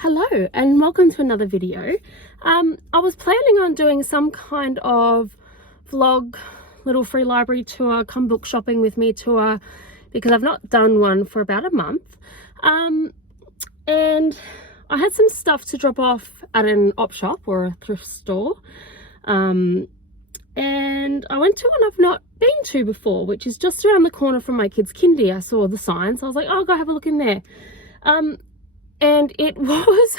Hello and welcome to another video. I was planning on doing some kind of vlog, little free library tour, come book shopping with me tour, because I've not done one for about a month. And I had some stuff to drop off at an op shop or a thrift store. And I went to one I've not been to before, which is just around the corner from my kids' kindy. I saw the sign, so I was like, oh, I'll go have a look in there. And it was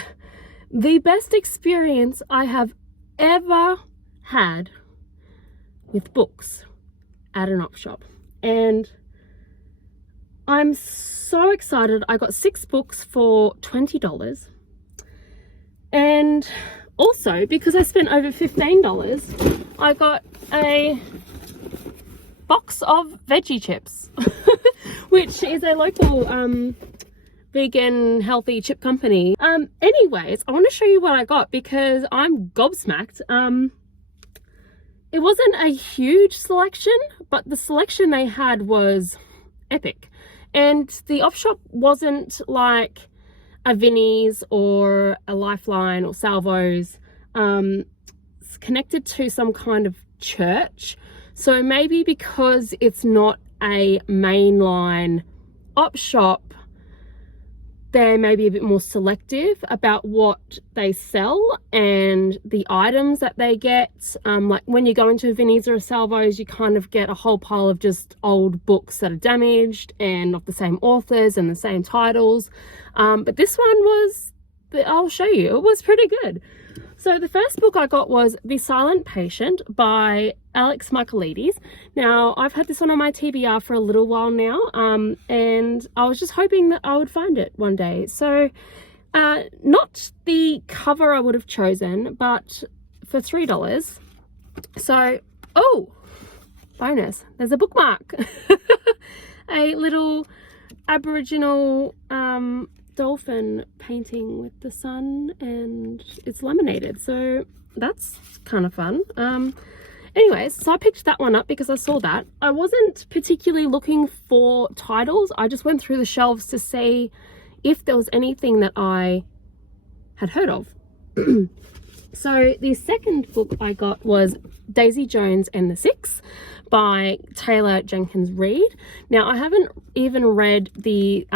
the best experience I have ever had with books at an op shop. And I'm so excited. I got 6 books for $20. And also, because I spent over $15, I got a box of veggie chips, which is a local vegan healthy chip company. Anyways, I want to show you what I got because I'm gobsmacked. It wasn't a huge selection, but the selection they had was epic. And the op shop wasn't like a Vinnie's or a Lifeline or Salvo's. It's connected to some kind of church, so maybe because it's not a mainline op shop, they're maybe a bit more selective about what they sell and the items that they get. Like when you go into a Vinnie's or a Salvo's, you kind of get a whole pile of just old books that are damaged and of the same authors and the same titles. But this one was, I'll show you, it was pretty good. So the first book I got was The Silent Patient by Alex Michaelides. Now, I've had this one on my TBR for a little while now, and I was just hoping that I would find it one day. So, not the cover I would have chosen, but for $3. So, oh, bonus, there's a bookmark. A little Aboriginal dolphin painting with the sun, and it's laminated, so that's kind of fun. Anyways, so I picked that one up because I saw that. I wasn't particularly looking for titles. I just went through the shelves to see if there was anything that I had heard of. So the second book I got was Daisy Jones and the Six by Taylor Jenkins Reid. Now, I haven't even read the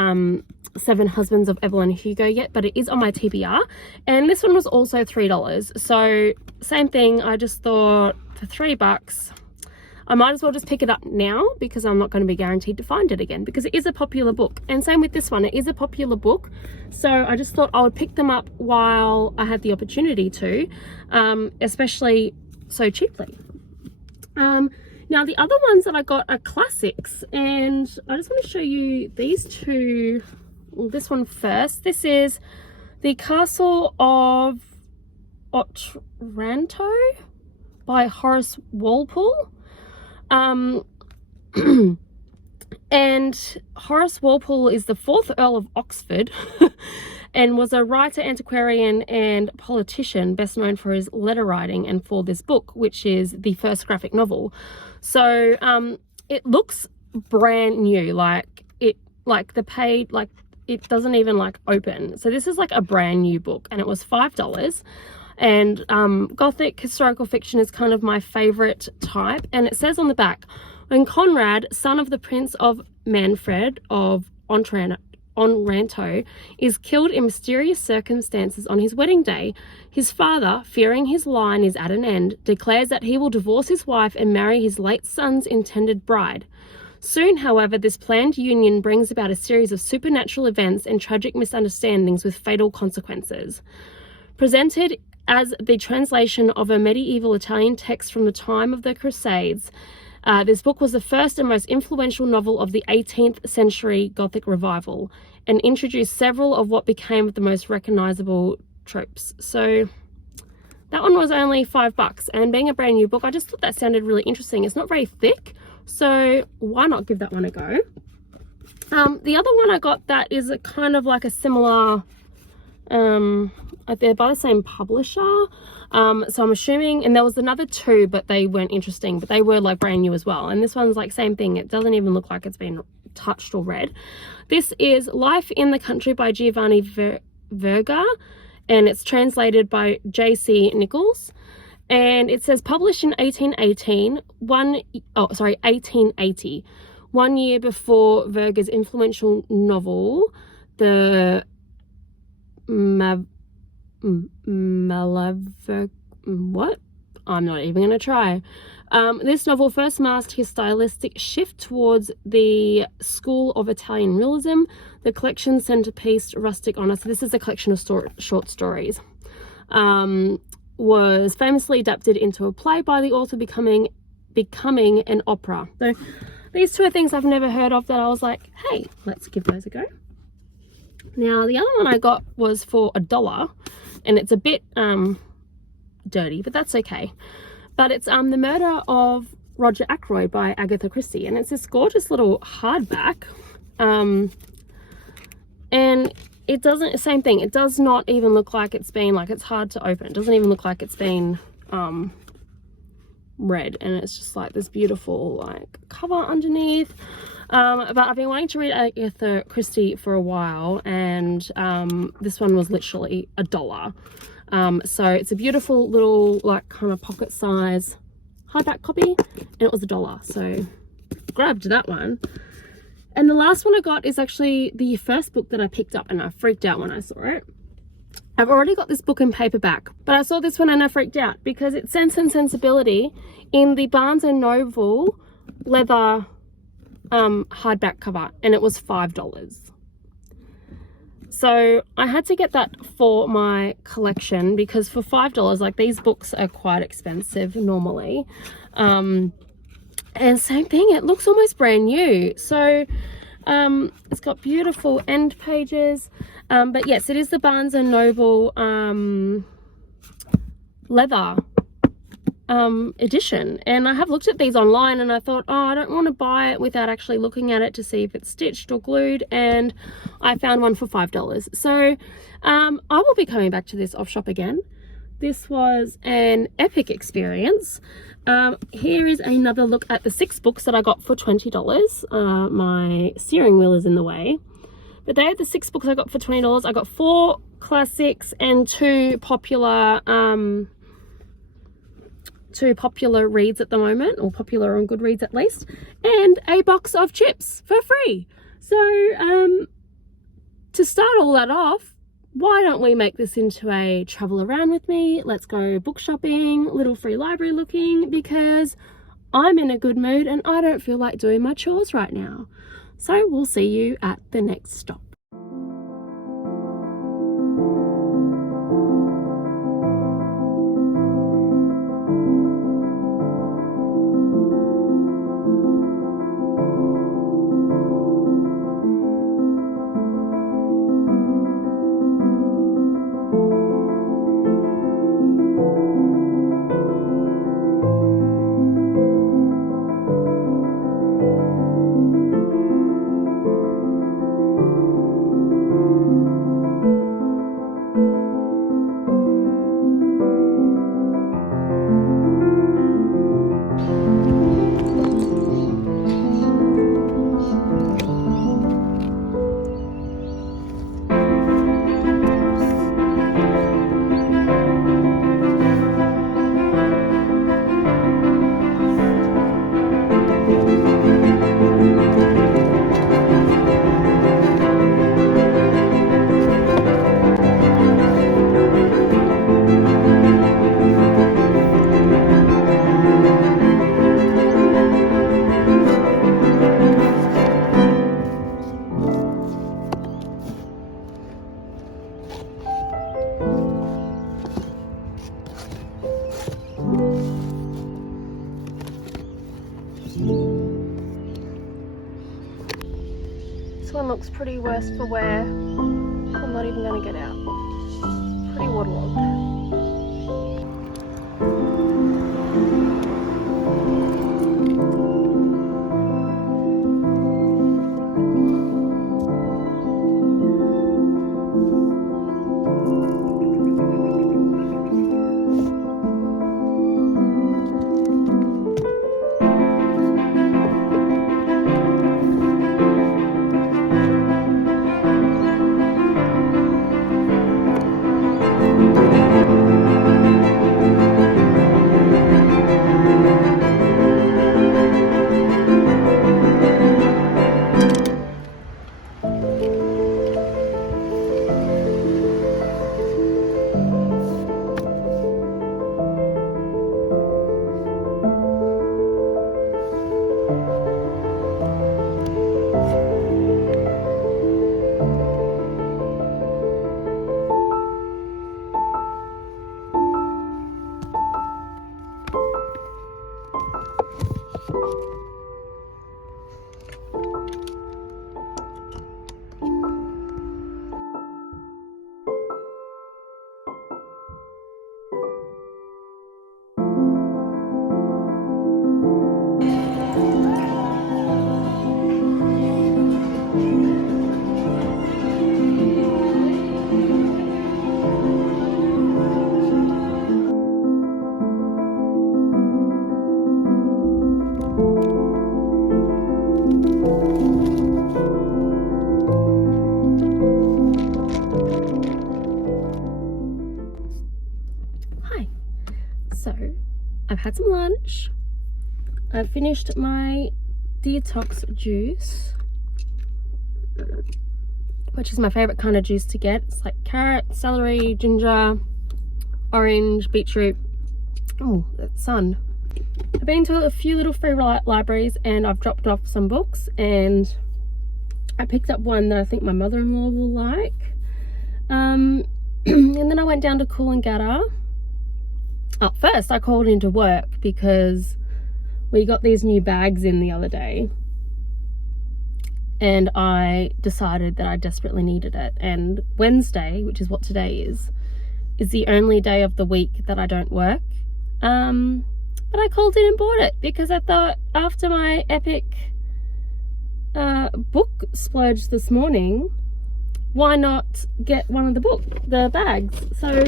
Seven Husbands of Evelyn Hugo yet, but it is on my TBR, and this one was also $3. So same thing, I just thought for $3 I might as well just pick it up now, because I'm not going to be guaranteed to find it again, because it is a popular book. And same with this one, it is a popular book, so I just thought I would pick them up while I had the opportunity to, especially so cheaply. Now the other ones that I got are classics, and I just want to show you these two. Well, this one first. This is The Castle of Otranto by Horace Walpole. And Horace Walpole is the 4th Earl of Oxford and was a writer, antiquarian and politician, best known for his letter writing and for this book, which is the first graphic novel. So it looks brand new, it doesn't even like open. So this is like a brand new book, and it was $5. And Gothic historical fiction is kind of my favorite type. And it says on the back, when Conrad, son of the Prince of Manfred of Otranto, is killed in mysterious circumstances on his wedding day, his father, fearing his line is at an end, declares that he will divorce his wife and marry his late son's intended bride. Soon, however, this planned union brings about a series of supernatural events and tragic misunderstandings with fatal consequences. Presented as the translation of a medieval Italian text from the time of the Crusades, this book was the first and most influential novel of the 18th century Gothic revival, and introduced several of what became the most recognizable tropes. So that one was only $5, and being a brand new book, I just thought that sounded really interesting. It's not very thick, so why not give that one a go? The other one I got that is a kind of like a similar, they're by the same publisher, so I'm assuming, and there was another 2, but they weren't interesting, but they were like brand new as well. And this one's like same thing, it doesn't even look like it's been touched or read. This is Life in the Country by Giovanni Verga, and it's translated by J.C. Nichols. And it says published in 1880, 1 year before Verga's influential novel, The what? I'm not even going to try. This novel first masked his stylistic shift towards the school of Italian realism. The collection centerpiece, Rustic Honor, so this is a collection of short stories, was famously adapted into a play by the author, becoming an opera. So these two are things I've never heard of that I was like, hey, let's give those a go. Now, the other one I got was for $1, and it's a bit dirty, but that's okay. But it's The Murder of Roger Ackroyd by Agatha Christie, and it's this gorgeous little hardback. And it doesn't, same thing, it does not even look like it's been, like, it's hard to open. It doesn't even look like it's been read, and it's just like this beautiful like cover underneath. But I've been wanting to read Agatha Christie for a while, and this one was literally $1. So it's a beautiful little like kind of pocket size hardback copy, and it was $1, so grabbed that one. And the last one I got is actually the first book that I picked up, and I freaked out when I saw it. I've already got this book in paperback, but I saw this one and I freaked out because it's Sense and Sensibility in the Barnes & Noble leather hardback cover, and it was $5. So I had to get that for my collection because for $5, like, these books are quite expensive normally. And same thing, it looks almost brand new. So it's got beautiful end pages. But yes, it is the Barnes & Noble leather edition, and I have looked at these online, and I thought, oh, I don't want to buy it without actually looking at it to see if it's stitched or glued, and I found one for $5. So I will be coming back to this off shop again. This was an epic experience. Here is another look at the 6 books that I got for $20. My steering wheel is in the way. But they are the 6 books I got for $20. I got 4 classics and 2 popular reads at the moment, or popular on Goodreads at least, and a box of chips for free. So to start all that off, why don't we make this into a travel around with me? Let's go book shopping, little free library looking, because I'm in a good mood and I don't feel like doing my chores right now. So we'll see you at the next stop. This one looks pretty worse for wear. I'm not even going to get out. Pretty waterlogged. I've had some lunch. I've finished my detox juice, which is my favorite kind of juice to get. It's like carrot, celery, ginger, orange, beetroot. Oh, that's sun. I've been to a few little free libraries and I've dropped off some books, and I picked up one that I think my mother-in-law will like. And then I went down to Coolangatta. First I called into work because we got these new bags in the other day, and I decided that I desperately needed it. And Wednesday, which is what today is the only day of the week that I don't work. But I called in and bought it because I thought, after my epic book splurge this morning, why not get one of the bags? So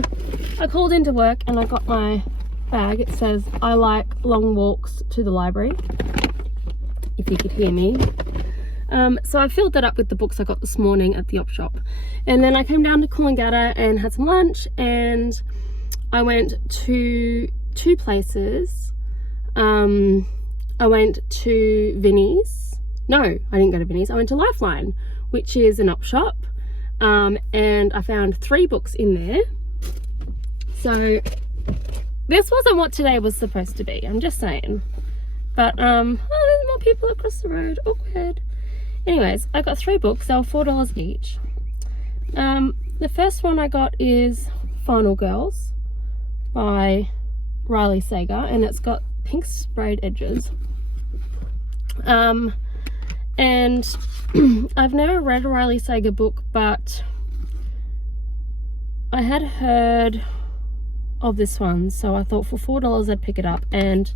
I called into work and I got my bag. It says, I like long walks to the library, if you could hear me. So I filled that up with the books I got this morning at the op shop, and then I came down to Coolangatta and had some lunch, and I went to two places. I went to Vinnie's. No, I didn't go to Vinnie's. I went to Lifeline, which is an op shop, and I found 3 books in there. So this wasn't what today was supposed to be, I'm just saying. But oh, there's more people across the road. Awkward. Anyways, I got 3 books. They were $4 each. The first one I got is Final Girls by Riley Sager, and it's got pink sprayed edges. And I've never read a Riley Sager book, but I had heard of this one, so I thought for $4 I'd pick it up. And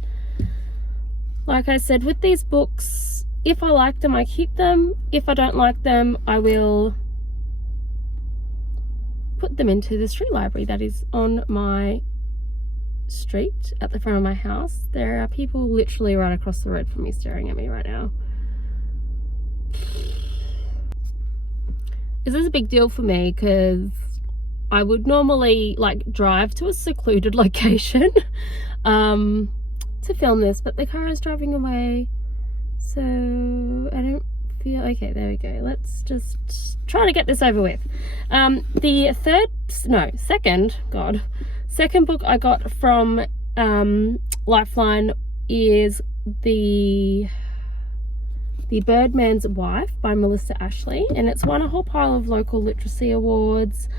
like I said, with these books, if I like them, I keep them. If I don't like them, I will put them into the street library that is on my street at the front of my house. There are people literally right across the road from me staring at me right now. This is a big deal for me because I would normally like drive to a secluded location to film this, but the car is driving away, so I don't feel okay. There we go. Let's just try to get this over with. The second book I got from Lifeline is the Birdman's Wife by Melissa Ashley, and it's won a whole pile of local literacy awards.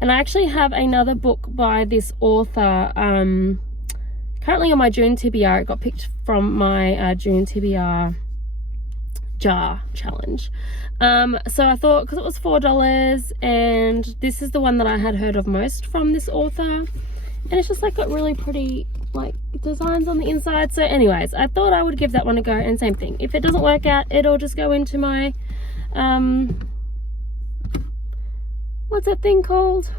And I actually have another book by this author currently on my June TBR. It got picked from my June TBR jar challenge. So I thought, because it was $4 and this is the one that I had heard of most from this author, and it's just like got really pretty like designs on the inside. So anyways, I thought I would give that one a go, and same thing, if it doesn't work out, it'll just go into my what's that thing called?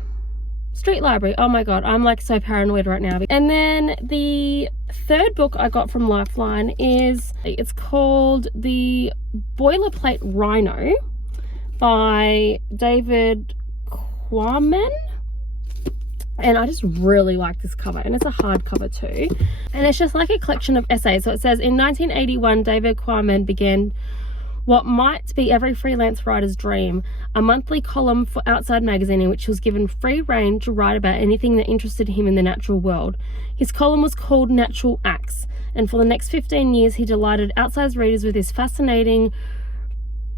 Street library. Oh my god, I'm like so paranoid right now. And then the third book I got from Lifeline it's called The Boilerplate Rhino by David Quammen. And I just really like this cover, and it's a hardcover too, and it's just like a collection of essays. So it says, in 1981 David Quammen began what might be every freelance writer's dream, a monthly column for Outside magazine in which he was given free rein to write about anything that interested him in the natural world. His column was called Natural Acts, and for the next 15 years he delighted Outside's readers with his fascinating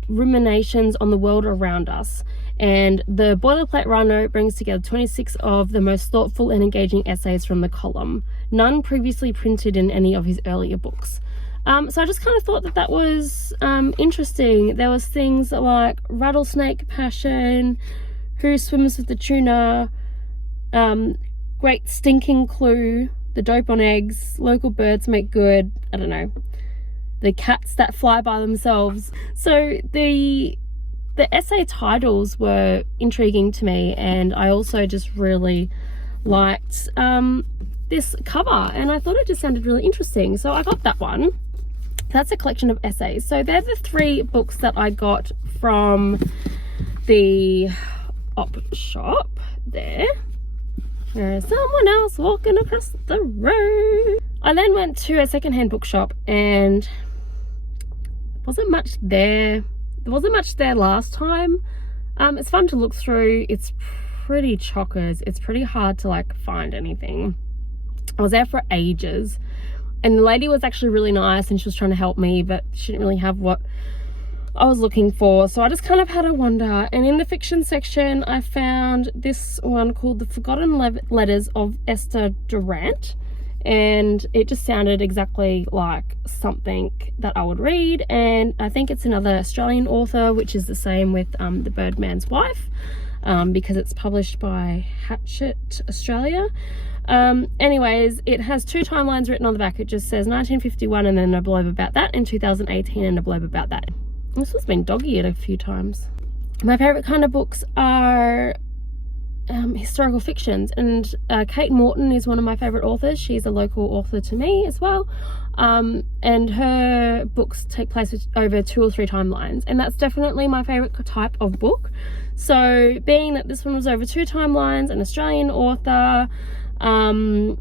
ruminations on the world around us. And the Boilerplate Rhino brings together 26 of the most thoughtful and engaging essays from the column, none previously printed in any of his earlier books. So I just kind of thought that was interesting. There was things like rattlesnake passion, who swims with the tuna, great stinking clue, the dope on eggs, local birds make good, I don't know, the cats that fly by themselves. So the essay titles were intriguing to me, and I also just really liked this cover, and I thought it just sounded really interesting, so I got that one. That's a collection of essays. So they're the 3 books that I got from the op shop there. There's someone else walking across the road. I then went to a secondhand bookshop and wasn't much there. There wasn't much there last time. It's fun to look through. It's pretty chockers. It's pretty hard to like find anything. I was there for ages, and the lady was actually really nice and she was trying to help me, but she didn't really have what I was looking for, so I just kind of had a wander. And in the fiction section I found this one called The Forgotten Letters of Esther Durant, and it just sounded exactly like something that I would read. And I think it's another Australian author, which is the same with The Birdman's Wife, because it's published by Hatchet Australia. Anyways, it has 2 timelines written on the back. It just says 1951 and then a blurb about that, and 2018 and a blurb about that. This has been dog-eared a few times. My favorite kind of books are historical fictions, and Kate Morton is one of my favorite authors. She's a local author to me as well, and her books take place over 2 or 3 timelines, and that's definitely my favorite type of book. So being that this one was over 2 timelines, an Australian author, and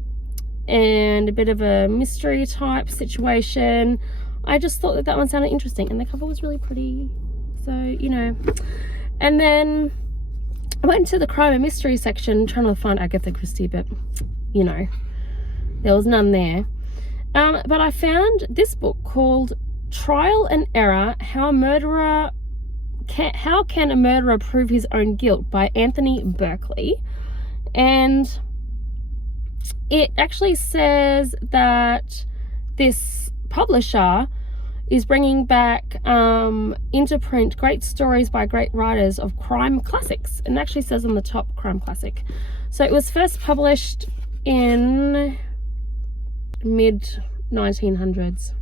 a bit of a mystery type situation, I just thought that that one sounded interesting, and the cover was really pretty, so you know. And then I went into the crime and mystery section trying to find Agatha Christie, but you know, there was none there. But I found this book called Trial and Error: How Can a Murderer Prove His Own Guilt by Anthony Berkeley. And it actually says that this publisher is bringing back into print great stories by great writers of crime classics, and it actually says on the top crime classic. So it was first published in mid 1900s.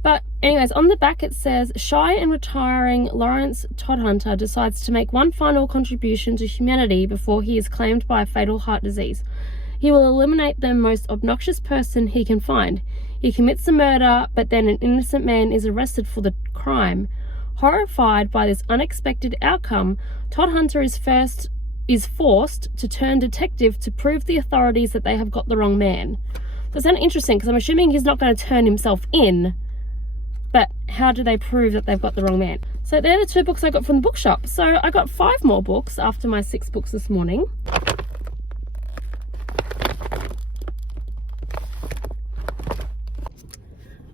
But anyways, on the back it says, shy and retiring Lawrence Todhunter decides to make one final contribution to humanity before he is claimed by a fatal heart disease. He will eliminate the most obnoxious person he can find. He commits a murder, but then an innocent man is arrested for the crime. Horrified by this unexpected outcome, Todhunter is forced to turn detective to prove the authorities that they have got the wrong man. So it's kind of interesting, because I'm assuming he's not going to turn himself in, but how do they prove that they've got the wrong man? So they're the 2 books I got from the bookshop. So I got 5 more books after my 6 books this morning.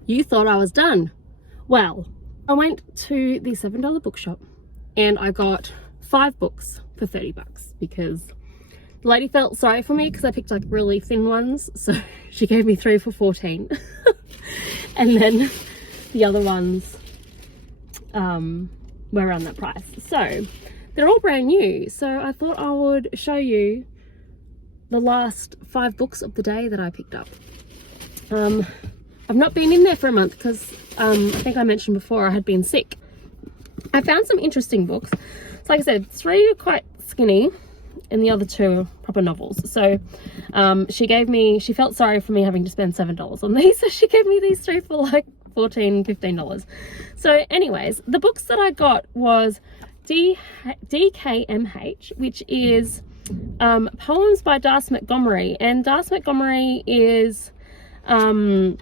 You thought I was done. Well, I went to the $7 bookshop and I got 5 books for $30 because the lady felt sorry for me because I picked like really thin ones, so she gave me 3 for $14. And then the other ones were around that price. So they're all brand new. So I thought I would show you the last 5 books of the day that I picked up. I've not been in there for a month because I think I mentioned before I had been sick. I found some interesting books. So like I said, 3 are quite skinny and the other 2 are proper novels. So she felt sorry for me having to spend $7 on these, so she gave me these 3 for like $14, $15. So anyways, the books that I got was DKMH, which is poems by Darcy Montgomery. And Darcy Montgomery is a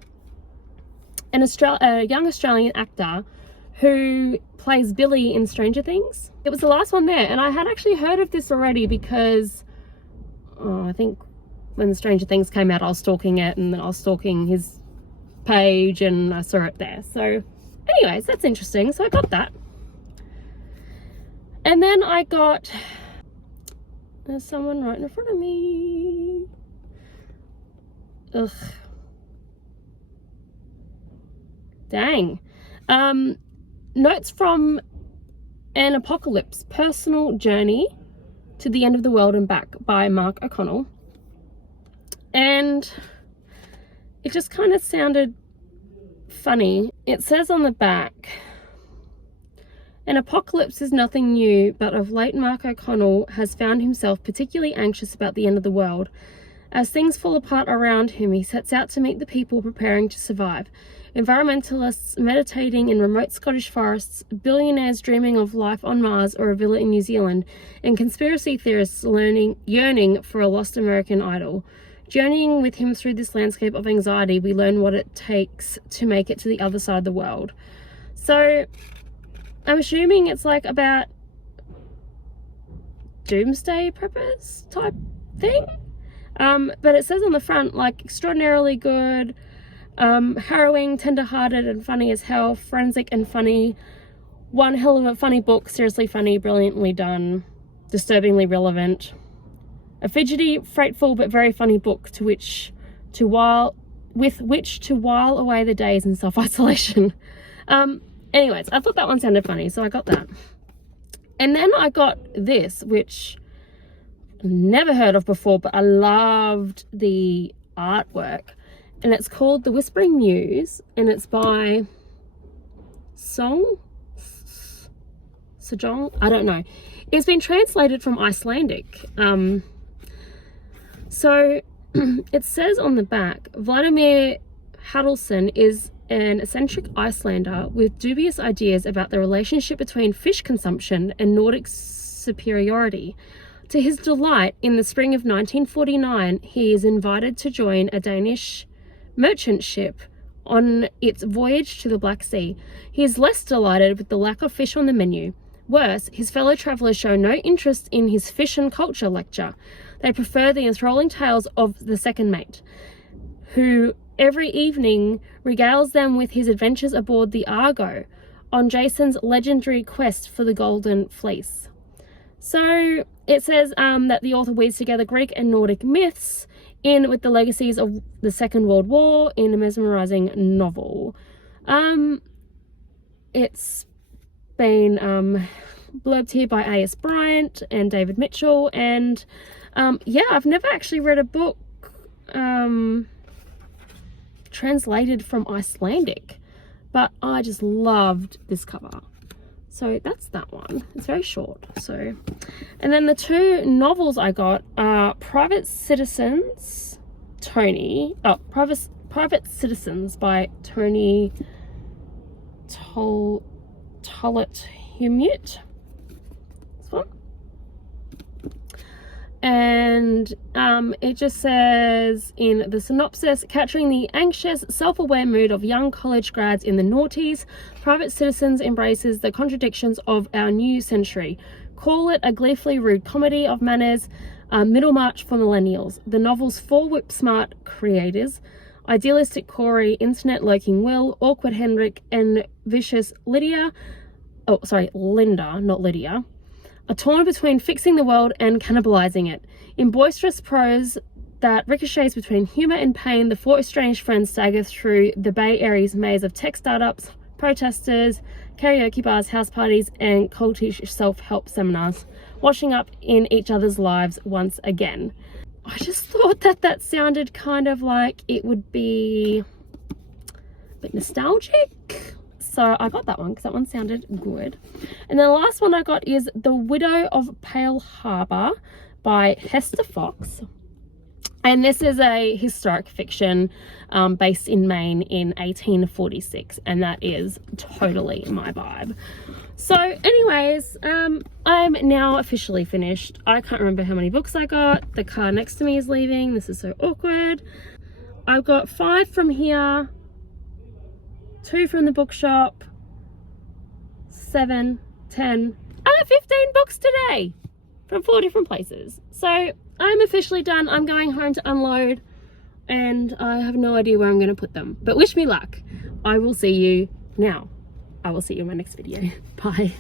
young Australian actor who plays Billy in Stranger Things. It was the last one there, and I had actually heard of this already because I think when the Stranger Things came out I was stalking it, and then I was stalking his page and I saw it there. So anyways, that's interesting. So I got that. And then I got, there's someone right in front of me. Ugh. Dang. Notes from an Apocalypse, Personal Journey to the End of the World and Back by Mark O'Connell. And it just kind of sounded funny. It says on the back, an apocalypse is nothing new, but of late Mark O'Connell has found himself particularly anxious about the end of the world. As things fall apart around him, he sets out to meet the people preparing to survive. Environmentalists meditating in remote Scottish forests, billionaires dreaming of life on Mars or a villa in New Zealand, and conspiracy theorists yearning for a lost American idol. Journeying with him through this landscape of anxiety, we learn what it takes to make it to the other side of the world. So I'm assuming it's like about doomsday preppers type thing. But it says on the front, like, extraordinarily good, harrowing, tender-hearted and funny as hell, forensic and funny, one hell of a funny book, seriously funny, brilliantly done, disturbingly relevant, a fidgety, frightful but very funny book with which to while away the days in self-isolation. Anyways, I thought that one sounded funny, so I got that. And then I got this, which never heard of before, but I loved the artwork, and it's called The Whispering Muse, and it's by Sojong, I don't know. It's been translated from Icelandic. So it says on the back, Vladimir Haraldsson is an eccentric Icelander with dubious ideas about the relationship between fish consumption and Nordic superiority. To his delight, in the spring of 1949, he is invited to join a Danish merchant ship on its voyage to the Black Sea. He is less delighted with the lack of fish on the menu. Worse, his fellow travellers show no interest in his fish and culture lecture. They prefer the enthralling tales of the second mate, who every evening regales them with his adventures aboard the Argo on Jason's legendary quest for the Golden Fleece. So it says that the author weaves together Greek and Nordic myths in with the legacies of the Second World War in a mesmerizing novel. It's been blurbed here by A.S. Bryant and David Mitchell, and yeah, I've never actually read a book translated from Icelandic, but I just loved this cover. So that's that one. It's very short. So, and then the two novels I got are Private Citizens by Tony Tullett-Humute. This one. And it just says in the synopsis, capturing the anxious, self-aware mood of young college grads in the noughties, Private Citizens embraces the contradictions of our new century. Call it a gleefully rude comedy of manners, Middlemarch for millennials. The novel's four whip-smart creators, idealistic Corey, internet lurking Will, awkward Henrik, and vicious Linda, not Lydia, are torn between fixing the world and cannibalizing it. In boisterous prose that ricochets between humor and pain, the four estranged friends stagger through the Bay Area's maze of tech startups, protesters, karaoke bars, house parties, and cultish self-help seminars, washing up in each other's lives once again. I just thought that sounded kind of like it would be a bit nostalgic. So I got that one because that one sounded good. And then the last one I got is The Widow of Pale Harbour by Hester Fox. And this is a historic fiction based in Maine in 1846. And that is totally my vibe. So anyways, I'm now officially finished. I can't remember how many books I got. The car next to me is leaving. This is so awkward. I've got 5 from here. 2 from the bookshop, 7, 10, I got 15 books today from 4 different places. So I'm officially done. I'm going home to unload, and I have no idea where I'm going to put them. But wish me luck. I will see you now. I will see you in my next video. Bye.